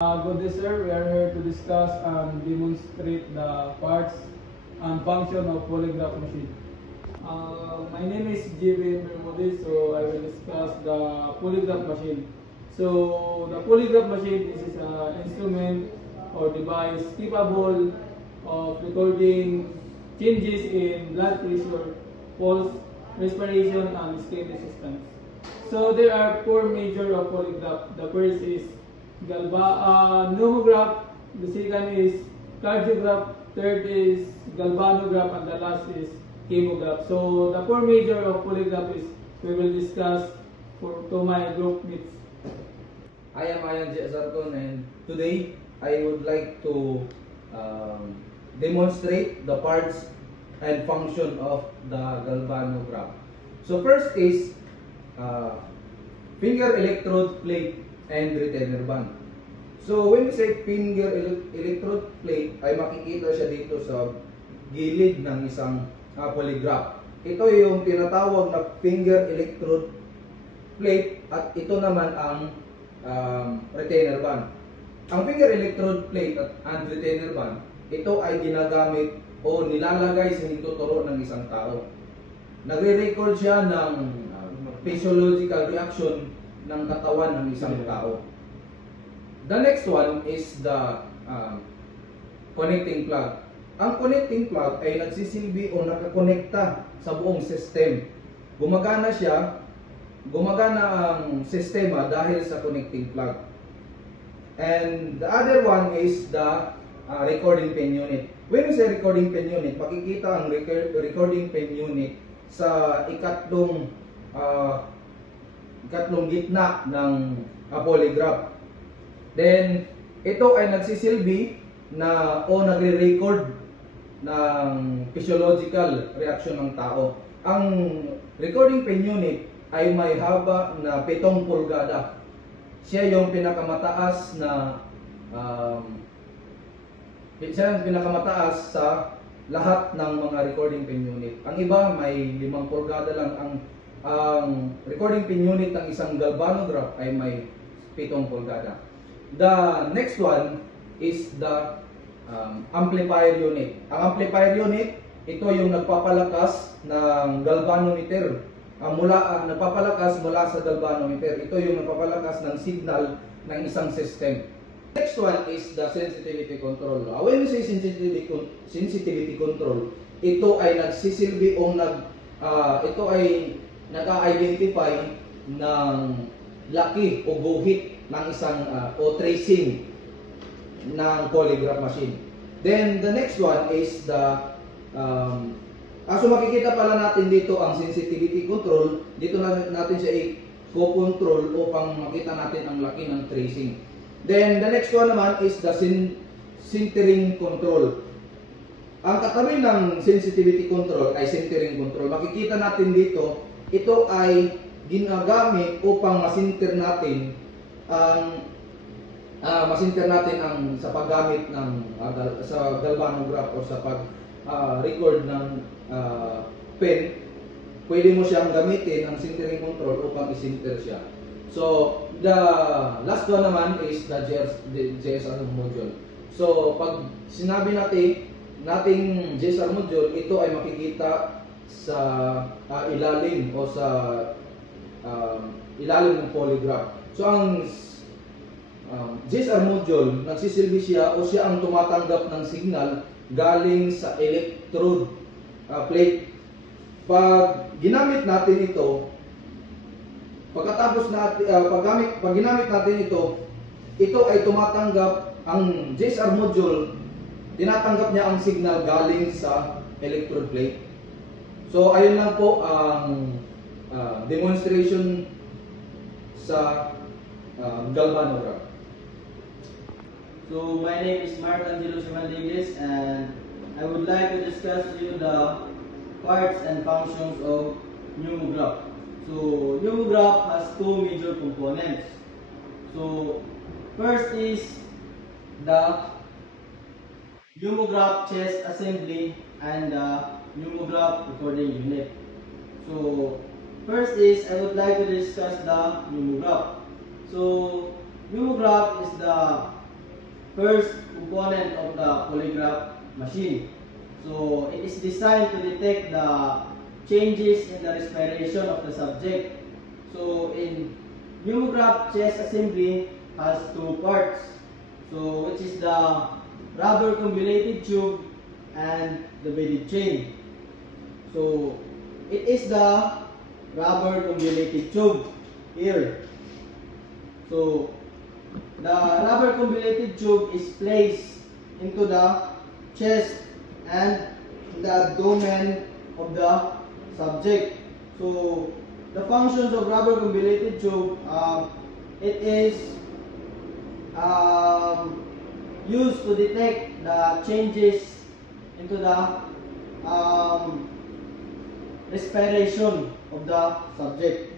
Good day, sir. We are here to discuss and demonstrate the parts and function of polygraph machine. My name is J.B. Bermudez, so I will discuss the polygraph machine. So the polygraph machine is an instrument or device capable of recording changes in blood pressure, pulse, respiration, and skin resistance. So there are four major of polygraph. The first is pneumograph, the second is cardiograph, third is galvanograph, and the last is chemograph. So the four major of polygraph is we will discuss to my group mates. I am Ayan J. Azarcon, and today I would like to demonstrate the parts and function of the galvanograph. So first is finger electrode plate and retainer band. So when we say finger electrode plate, ay makikita siya dito sa gilid ng isang polygraph. Ito yung tinatawag na finger electrode plate at ito naman ang retainer band. Ang finger electrode plate at retainer band, ito ay ginagamit o nilalagay sa hintuturo ng isang tao. Nagre-record siya ng physiological reaction ng katawan ng isang tao. The next one is the connecting plug. Ang connecting plug ay nagsisilbi o nakakonekta sa buong system. Gumagana ang sistema dahil sa connecting plug. And the other one is the recording pen unit. When we say recording pen unit, makikita ang recording pen unit sa ikatlong gitna ng polygraph. Then, ito ay nagsisilbi na o nagre-record ng physiological reaction ng tao. Ang recording pen unit ay may haba na 7 pulgada. Siya yung pinakamataas sa lahat ng mga recording pen unit. Ang iba may 5 pulgada lang. Ang recording pen unit ng isang galvanograph ay may 7 pulgada. The next one is the amplifier unit. Ang amplifier unit, ito yung nagpapalakas ng galvanometer. Nagpapalakas mula sa galvanometer. Ito yung nagpapalakas ng signal ng isang system. Next one is the sensitivity control. When we say sensitivity control, ito ay nagsisilbi o ito ay nag-identify ng laki o guhit ng isang o tracing ng polygraph machine. Then the next one is the so makikita pala natin dito ang sensitivity control. Dito natin siya i-control upang makita natin ang laki ng tracing. Then the next one naman is the sintering control. Ang katabi ng sensitivity control ay sintering control. Makikita natin dito, ito ay ginagamit upang masinter natin ang sa paggamit ng sa galvanograph o sa pag-record ng pen. Pwede mo siyang gamitin ang sintering control upang isinter siya. So the last one naman is the JSR module. So pag sinabi nating JSR module, ito ay makikita sa ilalim o sa ilalim ng polygraph. So ang JSR module, nagsisilbi siya o siya ang tumatanggap ng signal galing sa electrode plate. Pag ginamit natin ito, pag ginamit natin ito ay tumatanggap, ang JSR module, tinatanggap niya ang signal galing sa electrode plate. So ayun lang po ang demonstration sa galvanograph. So my name is Mark Angelo Simandiguez, and I would like to discuss with you the parts and functions of pneumograph. So pneumograph has two major components. So first is the pneumograph chest assembly and the pneumograph recording unit. So first is I would like to discuss the pneumograph. So pneumograph is the first component of the polygraph machine. So it is designed to detect the changes in the respiration of the subject. So in pneumograph, chest assembly has two parts. So which is the rubber combulated tube and the beaded chain. So it is the rubber combulated tube here. So the rubber combulated tube is placed into the chest and the abdomen of the subject. So the functions of rubber combulated tube, it is used to detect the changes into the respiration of the subject.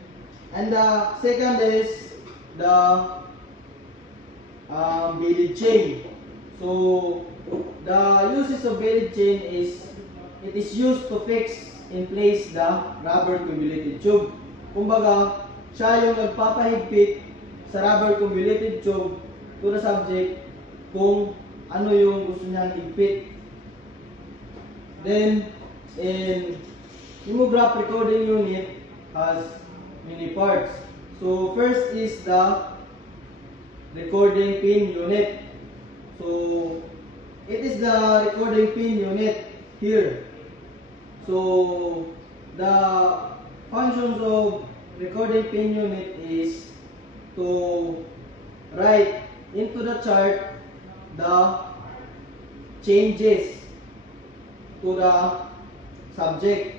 And the second is the beaded chain. So the uses of beaded chain is it is used to fix in place the rubber combulated tube. Kumbaga, siya yung nagpapahigpit sa rubber combulated tube to the subject kung ano yung gusto niyang higpit. Then, in pneumograph recording unit has many parts. So first is the recording pin unit. So it is the recording pin unit here. So the functions of recording pin unit is to write into the chart the changes to the subject,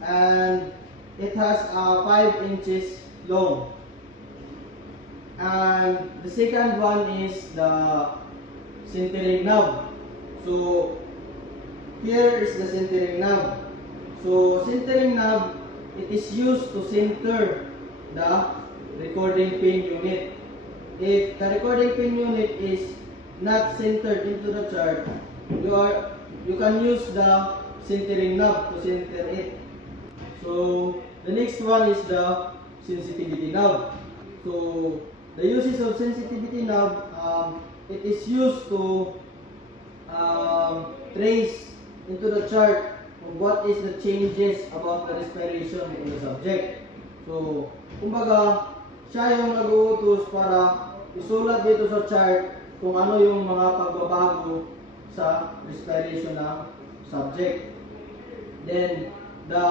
and it has 5 inches long. And the second one is the centering knob. So here is the centering knob. So centering knob, it is used to center the recording pin unit. If the recording pin unit is not centered into the chart, you can use the centering knob to center it. So the next one is the sensitivity knob. So the uses of sensitivity knob, it is used to trace into the chart of what is the changes about the respiration in the subject. So kumbaga, siya yung nag-uutos para isulat dito sa chart kung ano yung mga pagbabago sa respiration ng subject. Then the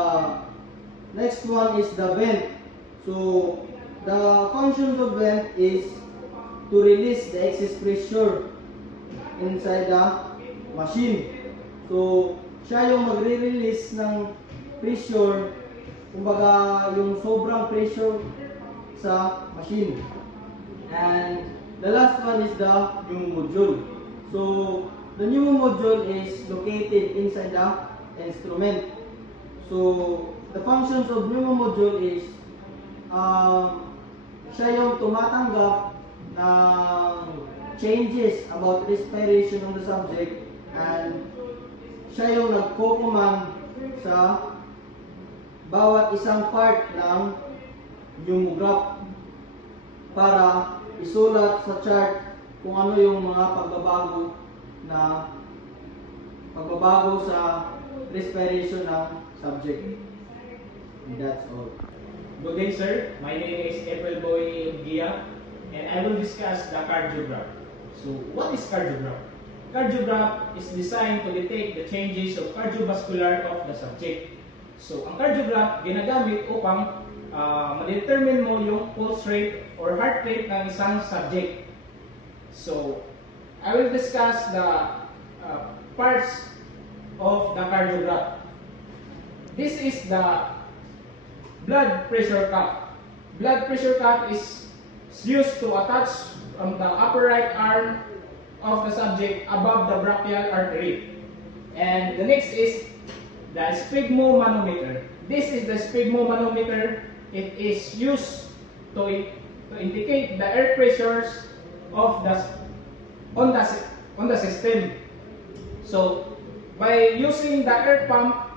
next one is the vent. So the functions of vent is to release the excess pressure inside the machine. So siya yung magre-release ng pressure, kumbaga yung sobrang pressure sa machine. And the last one is the pneumo module. So the pneumo module is located inside the instrument. So the functions of pneumo module is siya yung tumatanggap ng changes about respiration of the subject, and siya yung nagko-command sa bawat isang part ng pneumograph para isulat sa chart kung ano yung mga pagbabago sa respiration ng subject. And that's all. Good day, sir. My name is April Boy Gia, and I will discuss the cardiograph. So, what is cardiograph? Cardiograph is designed to detect the changes of cardiovascular of the subject. So, ang cardiograph ginagamit upang ma-determine mo yung pulse rate or heart rate ng isang subject. So, I will discuss the parts of the cardiograph. This is the blood pressure cuff. Blood pressure cuff is used to attach the upper right arm of the subject above the brachial artery. And the next is the sphygmomanometer. This is the sphygmomanometer. It is used to indicate the air pressures of on the system. So by using the air pump,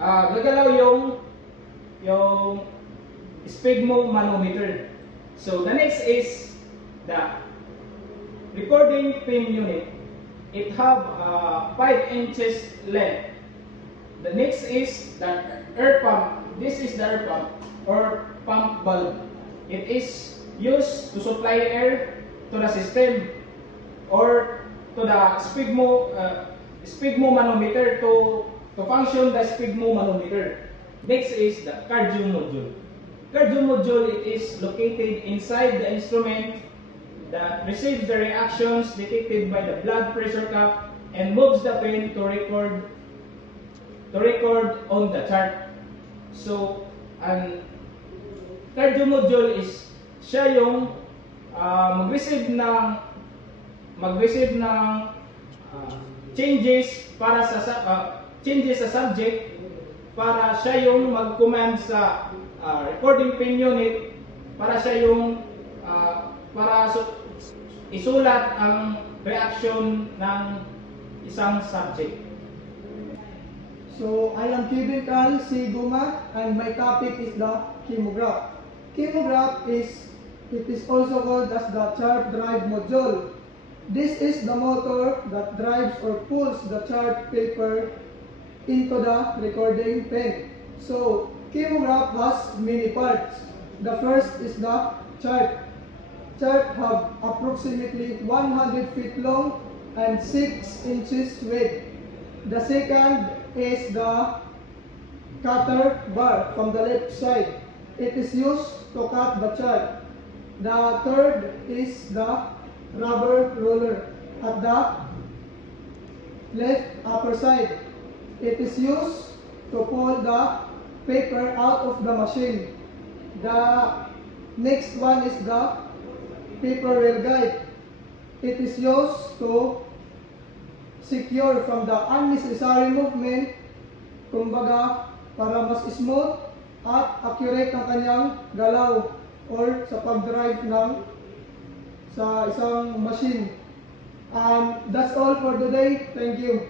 gagalaw yung sphygmomanometer. So the next is the recording pin unit. It have 5 inches length. The next is the air pump. This is the air pump or pump valve. It is used to supply air to the system or to the sphygmomanometer to function the sphygmomanometer. Next is the cardio module. Cardio module, it is located inside the instrument that receives the reactions detected by the blood pressure cuff and moves the pen to record on the chart. So, ang cardio module is siya yung mag-receive ng changes para sa changes sa subject para siya yung mag-command sa recording pin unit para siya yung isulat ang reaction ng isang subject. So, I am Kevin Carl C. Guma and my topic is the chemograph. Chemograph is also called as the chart drive module. This is the motor that drives or pulls the chart paper into the recording pen. So, chemograph has many parts. The first is the chart. Chart have approximately 100 feet long and 6 inches width. The second is the cutter bar from the left side. It is used to cut the chart. The third is the rubber roller at the left upper side. It is used to pull the paper out of the machine. The next one is the paper rail guide. It is used to secure from the unnecessary movement, kumbaga para mas smooth at accurate ang kanyang galaw or sa pag-drive sa isang machine. And that's all for today. Thank you.